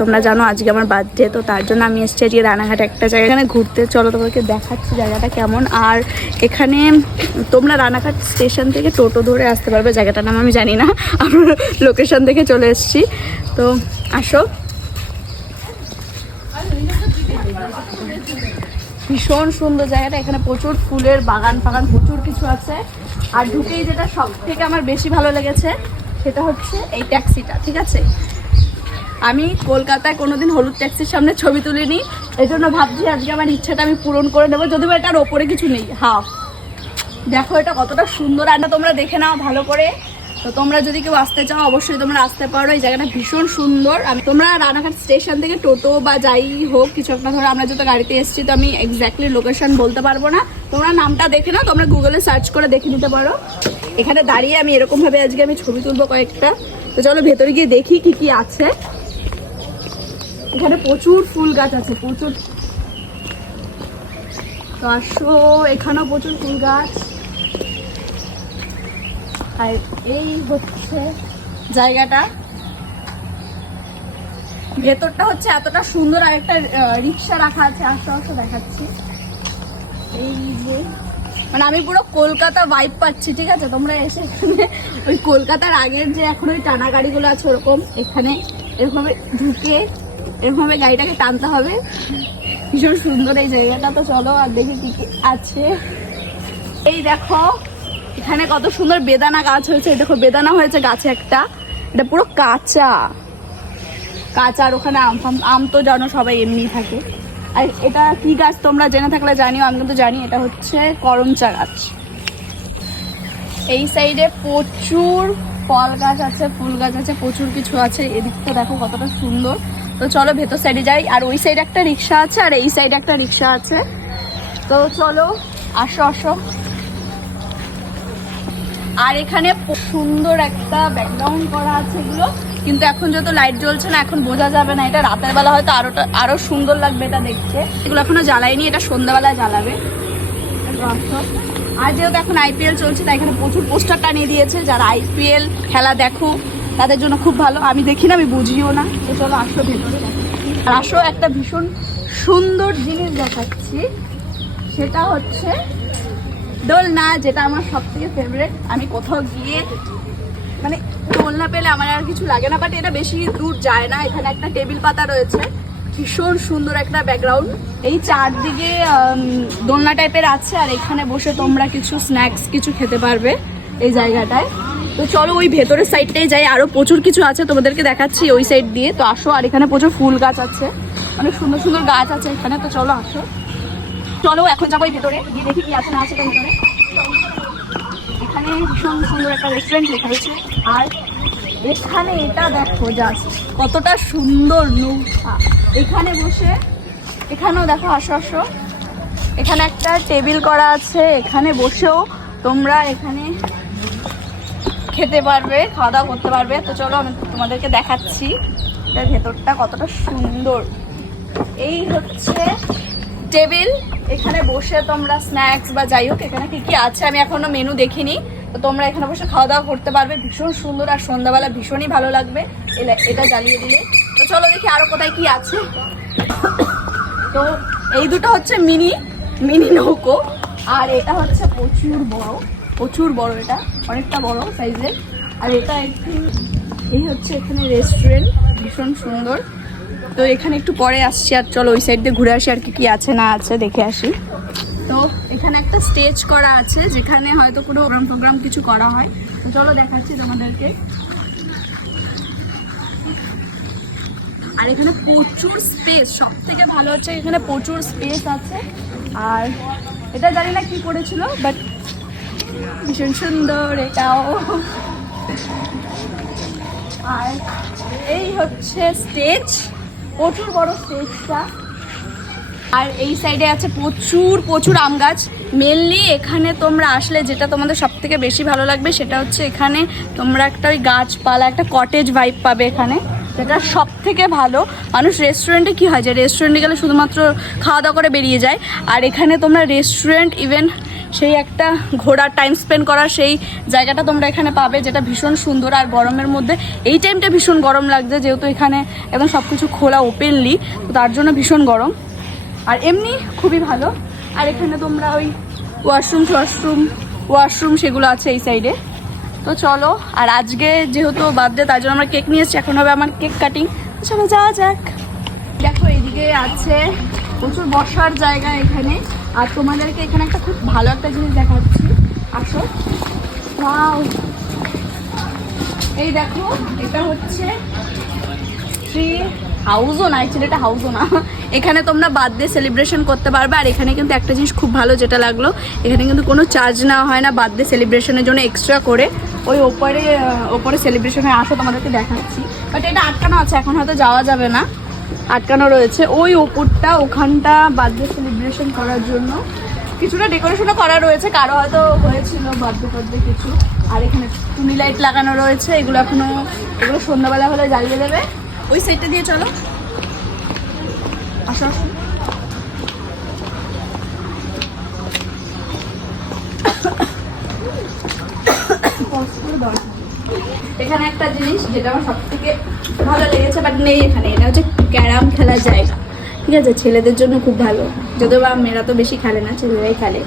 তোমরা জানো আজকে আমার বার্থডে, তো তার জন্য আমি এসেছি আজকে রানাঘাটে একটা জায়গা এখানে ঘুরতে। চলো তোমাকে দেখাচ্ছি জায়গাটা কেমন। আর এখানে তোমরা রানাঘাট স্টেশন থেকে টোটো ধরে আসতে পারবে, জায়গাটার নাম আমি জানি না, আমরা লোকেশন দেখে চলে এসেছি। তো আসো, ভীষণ সুন্দর জায়গাটা। এখানে প্রচুর ফুলের বাগান ফাগান প্রচুর কিছু আছে। আর ঢুকেই যেটা সব থেকে আমার বেশি ভালো লেগেছে সেটা হচ্ছে এই ট্যাক্সিটা। ঠিক আছে, আমি কলকাতায় কোনোদিন হলুদ ট্যাক্সির সামনে ছবি তুলিনি, এই জন্য ভাবছি আজকে আমার ইচ্ছাটা আমি পূরণ করে নেবো, যদিও এটার ওপরে কিছু নেই। হাফ দেখো এটা কতটা সুন্দর, আর তোমরা দেখে নাও ভালো করে। তো তোমরা যদি কেউ আসতে চাও অবশ্যই তোমরা আসতে পারো, এই জায়গাটা ভীষণ সুন্দর। তোমরা রানাঘাট স্টেশন থেকে টোটো বা যাই হোক কিছু একটা ধরো, আমরা যত গাড়িতে এসেছি তো আমি এক্স্যাক্টলি লোকেশন বলতে পারবো না, তোমরা নামটা দেখে নাও, তোমরা গুগলে সার্চ করে দেখে নিতে পারো। এখানে দাঁড়িয়ে আমি এরকমভাবে আজকে আমি ছবি তুলবো কয়েকটা। তো চলো ভেতরে গিয়ে দেখি কি কি আছে। এখানে প্রচুর ফুল গাছ আছে, প্রচুর। তো আসো, এখানেও প্রচুর ফুল গাছ। আর এই হচ্ছে জায়গাটা, ভেতরটা হচ্ছে এতটা সুন্দর। আর একটা রিক্সা রাখা আছে, আসো আসো দেখাচ্ছি। এই যে মানে আমি পুরো কলকাতা ভাইব পাচ্ছি। ঠিক আছে, তোমরা এসে এখানে ওই কলকাতার আগের যে এখন ওই টানা গাড়িগুলো আছে ওরকম এখানে এরকমভাবে ঢুকে এরকমভাবে গাড়িটাকে টানতে হবে। ভীষণ সুন্দর এই জায়গাটা। তো চলো আর দেখি কি কি আছে। এই দেখো এখানে কত সুন্দর বেদানা গাছ হয়েছে, দেখো বেদানা হয়েছে গাছে একটা, এটা পুরো কাঁচা কাঁচা। আর ওখানে আম তো জানো সবাই এমনি থাকে। আর এটা কি গাছ তোমরা জেনে থাকলে জানিও, আমি কিন্তু জানি, এটা হচ্ছে করমচা গাছ। এই সাইডে প্রচুর ফল গাছ আছে, ফুল গাছ আছে, প্রচুর কিছু আছে। এদিকটা দেখো কতটা সুন্দর। তো চলো ভেতর সাইডে যাই। আর ওই সাইডে একটা রিক্সা আছে আর এই সাইডে একটা রিক্সা আছে। তো চলো আসো আসো। আর এখানে সুন্দর একটা ব্যাকগ্রাউন্ড করা আছে, এগুলো কিন্তু এখন যত লাইট জ্বলছে না এখন বোঝা যাবে না, এটা রাতের বেলা হয়তো আরো সুন্দর লাগবে এটা দেখতে। এগুলো এখনো জ্বালায়নি, এটা সন্ধ্যাবেলায় জ্বালাবে। আর যেহেতু এখন আইপিএল চলছে তাই এখানে প্রচুর পোস্টার টানিয়ে দিয়েছে, যারা আইপিএল খেলা দেখো তাদের জন্য খুব ভালো। আমি দেখি না, আমি বুঝিও না। তো চলো আসো ভেতরে। আর আসো, একটা ভীষণ সুন্দর জিনিস দেখাচ্ছি, সেটা হচ্ছে দোলনা, যেটা আমার সব থেকে ফেভারিট। আমি কোথাও গিয়ে মানে দোলনা পেলে আমার আর কিছু লাগে না, বাট এটা বেশি দূর যায় না। এখানে একটা টেবিল পাতা রয়েছে, ভীষণ সুন্দর একটা ব্যাকগ্রাউন্ড। এই চারদিকে দোলনা টাইপের আছে, আর এখানে বসে তোমরা কিছু স্ন্যাক্স কিছু খেতে পারবে এই জায়গাটায়। তো চলো ওই ভেতরের সাইডটাই যাই, আরো প্রচুর কিছু আছে তোমাদেরকে দেখাচ্ছি ওই সাইড দিয়ে। তো আসো, আর এখানে প্রচুর ফুল গাছ আছে, অনেক সুন্দর সুন্দর গাছ আছে এখানে। তো চলো আসো, চলো এখন যাবো ভেতরে গিয়ে দেখি কি আছে না আছে ভেতরে। এখানে ভীষণ সুন্দর একটা রেস্টুরেন্ট লেখা হয়েছে। আর এখানে এটা দেখো জাস্ট কতটা সুন্দর নৌকা, এখানে বসে এখানেও দেখো। আসো আসো, এখানে একটা টেবিল করা আছে, এখানে বসেও তোমরা এখানে খেতে পারবে, খাওয়া দাওয়া করতে পারবে। তো চলো আমি তোমাদেরকে দেখাচ্ছি এটার ভেতরটা কতটা সুন্দর। এই হচ্ছে টেবিল, এখানে বসে তোমরা স্ন্যাক্স বা যাই হোক এখানে কি কি আছে আমি এখনো মেনু দেখিনি, তো তোমরা এখানে বসে খাওয়া দাওয়া করতে পারবে। ভীষণ সুন্দর, আর সন্ধ্যাবেলা ভীষণই ভালো লাগবে এটা জ্বালিয়ে দিলে। তো চলো দেখি আরো কোথায় কি আছে। তো এই দুটো হচ্ছে মিনি নৌকো, আর এটা হচ্ছে প্রচুর বড়, এটা অনেকটা বড় সাইজের। আর এটা একটু এই হচ্ছে এখানে রেস্টুরেন্ট, ভীষণ সুন্দর। তো এখানে একটু পরে আসছি, আর চলো ওই সাইড দিয়ে ঘুরে আসি আর কি কি আছে না আছে দেখে আসি। তো এখানে একটা স্টেজ করা আছে, যেখানে হয়তো কোনো প্রোগ্রাম কিছু করা হয়। তো চলো দেখাচ্ছি তোমাদেরকে। আর এখানে প্রচুর স্পেস, সব থেকে ভালো হচ্ছে এখানে প্রচুর স্পেস আছে। আর এটা জানি না কি করেছিল, বাট ভীষণ সুন্দর এটাও। আর এই হচ্ছে স্টেজ, প্রচুর বড় স্টেজটা। আর এই সাইডে আছে প্রচুর আম গাছ। মেনলি এখানে তোমরা আসলে যেটা তোমাদের সব থেকে বেশি ভালো লাগবে সেটা হচ্ছে এখানে তোমরা একটা ওই গাছপালা, একটা কটেজ ভাইব পাবে এখানে। যেটা সব থেকে ভালো। মানুষ রেস্টুরেন্টে কী হয় যে রেস্টুরেন্টে গেলে শুধুমাত্র খাওয়া দাওয়া করে বেরিয়ে যায়, আর এখানে তোমরা রেস্টুরেন্ট ইভেন সেই একটা ঘোরার টাইম স্পেন্ড করার সেই জায়গাটা তোমরা এখানে পাবে, যেটা ভীষণ সুন্দর। আর গরমের মধ্যে এই টাইমটা ভীষণ গরম লাগছে, যেহেতু এখানে একদম সব কিছু খোলা ওপেনলি, তো তার জন্য ভীষণ গরম। আর এমনি খুবই ভালো। আর এখানে তোমরা ওই ওয়াশরুম সেগুলো আছে এই সাইডে। তো চলো, আর আজকে যেহেতু বার্থডে তার জন্য আমরা কেক নিয়ে এসেছি, এখন হবে আমার কেক কাটিং। চলো যাওয়া যাক। দেখো এইদিকে আছে প্রচুর বসার জায়গা এখানে। আর তোমাদেরকে এখানে একটা খুব ভালো একটা জিনিস দেখাচ্ছি, আসো। ওয়াও, এই দেখো, এটা হচ্ছে ট্রি হাউসও না, অ্যাকচুয়ালি এটা হাউসও না। এখানে তোমরা বার্থডে সেলিব্রেশন করতে পারবে। আর এখানে কিন্তু একটা জিনিস খুব ভালো যেটা লাগলো, এখানে কিন্তু কোনো চার্জ নেওয়া হয় না বার্থডে সেলিব্রেশনের জন্য এক্সট্রা করে। ওই ওপরে সেলিব্রেশনে আসো, তোমাদেরকে দেখাচ্ছি। বাট এটা আটকানো আছে, এখন হয়তো যাওয়া যাবে না, আটকানো রয়েছে। ওই ওপরটা, ওখানটা বার্থডে সেলিব্রেশন করার জন্য কিছুটা ডেকোরেশনও করা রয়েছে, কারো হয়তো হয়েছিল বার্থডে কিছু। আর এখানে টুনি লাইট লাগানো রয়েছে, এগুলো সন্ধ্যাবেলা হলে জ্বালিয়ে দেবে। ওই সাইডটা দিয়ে চলো, আসো। এখানে একটা জিনিস যেটা আমার সব থেকে ভালো লেগেছে, বাট নেই এখানে, এটা হচ্ছে ক্যারাম খেলার জায়গা। ঠিক আছে, ছেলেদের জন্য খুব ভালো, যদিও বা মেয়েরা তো বেশি খেলে না, ছেলেরাই খেলে।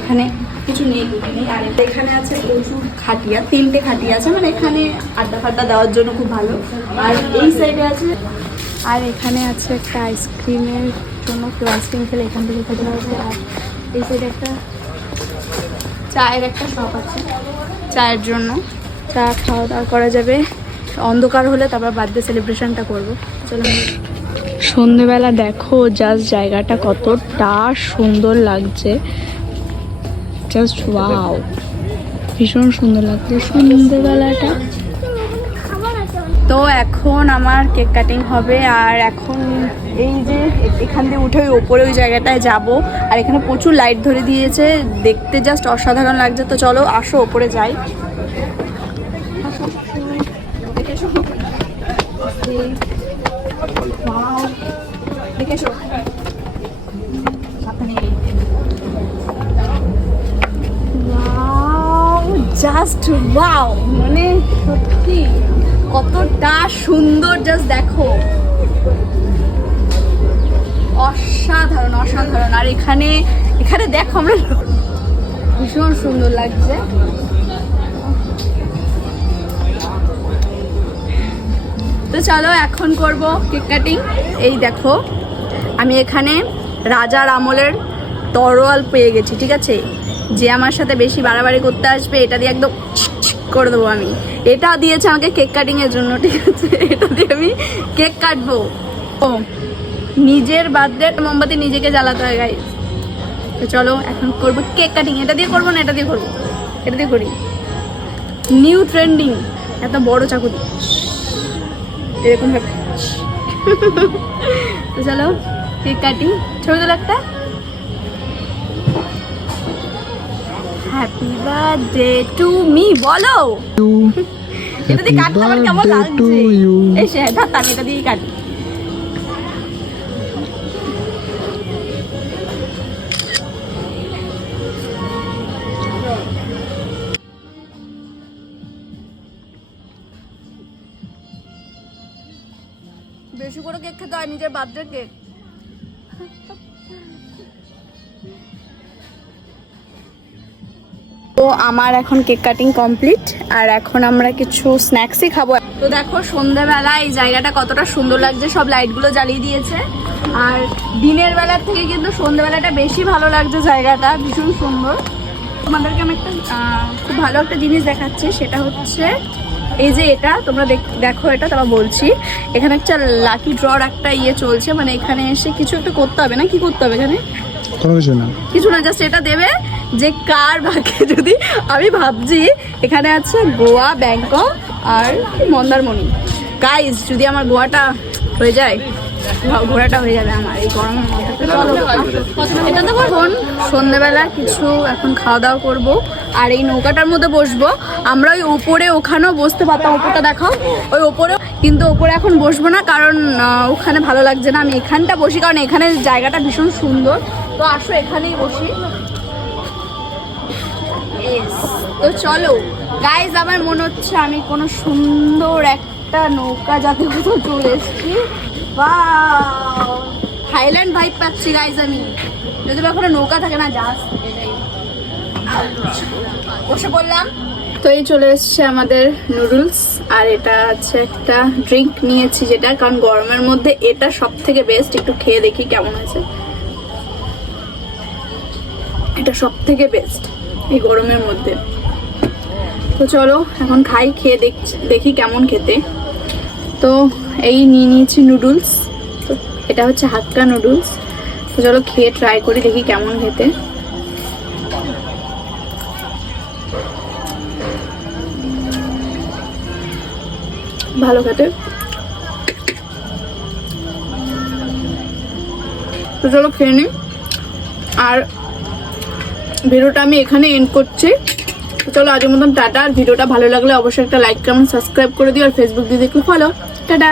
এখানে কিছু নেই, নেই। আর এখানে আছে প্রচুর খাটিয়া, 3টে খাটিয়া আছে, মানে এখানে আড্ডা ফাড্ডা দেওয়ার জন্য খুব ভালো। আর এই সাইডে আছে, আর এখানে আছে একটা আইসক্রিমের জন্য, কেউ আইসক্রিম খেলে এখান থেকে খেতে পারবে। আর এই সাইডে একটা চায়ের একটা শপ আছে, চায়ের জন্য চা খাওয়া দাওয়া করা যাবে। অন্ধকার হলে তারপর বার্থডে সেলিব্রেশনটা করবো। চলো, সন্ধেবেলা দেখো জাস্ট জায়গাটা কতটা সুন্দর লাগছে, জাস্ট ওয়াও, ভীষণ সুন্দর লাগছে সন্ধেবেলাটা। তো এখন আমার কেক কাটিং হবে। আর এখন এই যে এখান দিয়ে উঠে ওই ওপরে ওই জায়গাটায় যাব। আর এখানে প্রচুর লাইট ধরে দিয়েছে, দেখতে জাস্ট অসাধারণ লাগছে। তো চলো আসো, ওপরে যাই। জাস্ট ওয়াও, মানে সত্যি কতটা সুন্দর, জাস্ট দেখো, অসাধারণ অসাধারণ। আর এখানে দেখো, আমরা ভীষণ সুন্দর লাগছে। তো চলো এখন করব কেক কাটিং। এই দেখো, আমি এখানে রাজার আমলের তরোয়াল পেয়ে গেছি। ঠিক আছে, যে আমার সাথে বেশি বাড়াবাড়ি করতে আসবে এটা দিয়ে একদম করে দেবো আমি। এটা দিয়েছে আমাকে কেক কাটিং এর জন্য। ঠিক আছে, এটা দিয়ে আমি কেক কাটবো। ও, নিজের বার্থডে মোমবাতি নিজেকে জ্বালাতে হয় গাইস। তো চলো এখন করবো কেক কাটিং। এটা দিয়ে করবো না, এটা দিয়ে করবো, এটা দিয়ে করি। নিউ ট্রেন্ডিং, এত বড় চাকু এরকম ভাবে। তো চলো কেক কাটি, ছোট ছোট একটা। হ্যাপি বার্থডে টু মি বলো। এটা দিয়ে কাটতে আমার কেমন লাগছে। এসে থাক, আমি এটা দিয়েই কাটি। বেশি করে কেক খেতে হয়, নিজের বার্থডে কেক। তো আমার এখন কেক কাটিং কমপ্লিট, আর এখন আমরা কিছু স্ন্যাক্সই খাবো। তো দেখো সন্ধ্যাবেলা এই জায়গাটা কতটা সুন্দর লাগছে, সব লাইটগুলো জ্বালিয়ে দিয়েছে। আর দিনের বেলার থেকে কিন্তু সন্ধ্যাবেলাটা বেশি ভালো লাগছে, জায়গাটা ভীষণ সুন্দর। তোমাদেরকে আমি একটা খুব ভালো একটা জিনিস দেখাচ্ছি, সেটা হচ্ছে এই যে এটা তোমরা দেখো, এটা তারপর বলছি। এখানে একটা লাকি ড্রর একটা চলছে, মানে এখানে এসে কিছু একটা করতে হবে না, কি করতে হবে এখানে? কিছু না, জাস্ট এটা দেবে যে কার ভাগ্যে, যদি আমি ভাবছি এখানে আছে গোয়া, ব্যাংকক আর মন্দারমণি। গাইস, যদি আমার গোয়াটা হয়ে যায় ঘোরাটা হয়ে যাবে আমার এই গরমের মধ্যে। তো চলো, এটা তো এখন সন্ধ্যেবেলা কিছু এখন খাওয়া দাওয়া করবো আর এই নৌকাটার মধ্যে বসবো। আমরা ওই ওপরে ওখানেও বসতে পারতাম, ওপরটা দেখাও, ওই ওপরেও, কিন্তু ওপরে এখন বসবো না কারণ ওখানে ভালো লাগছে না। আমি এখানটা বসি কারণ এখানে জায়গাটা ভীষণ সুন্দর। তো আসো এখানেই বসি। তো চলো গাইজ, আমার মনে হচ্ছে আমি কোনো সুন্দর একটা নৌকা যাতে কোথাও চলে এসেছি। বাহ, থাইল্যান্ড ভাইব পাচ্ছি গাইজ আমি। যদি কোনো নৌকা থাকে না, জাস্ট বসে পড়লাম। তো এই চলে এসছে আমাদের নুডলস, আর এটা আছে একটা ড্রিঙ্ক নিয়েছি যেটা, কারণ গরমের মধ্যে এটা সব থেকে বেস্ট। একটু খেয়ে দেখি কেমন আছে। এটা সব থেকে বেস্ট এই গরমের মধ্যে। তো চলো এখন খাই, খেয়ে দেখি কেমন খেতে। তো এই নিয়ে নিয়েছি নুডলস, তো এটা হচ্ছে হাক্কা নুডলস। তো চলো খেয়ে ট্রাই করি, দেখি কেমন খেতে। ভালো খেতে। তো চলো খেয়ে নিই, আর ভিডিওটা আমি এখানে এন্ড করছি। তো চলো আজকের মতন টাটা। আর ভিডিওটা ভালো লাগলে অবশ্যই একটা লাইক, কমেন্ট, সাবস্ক্রাইব করে দিও। আর ফেসবুক দিয়ে দেখলে ফলো। টাটা।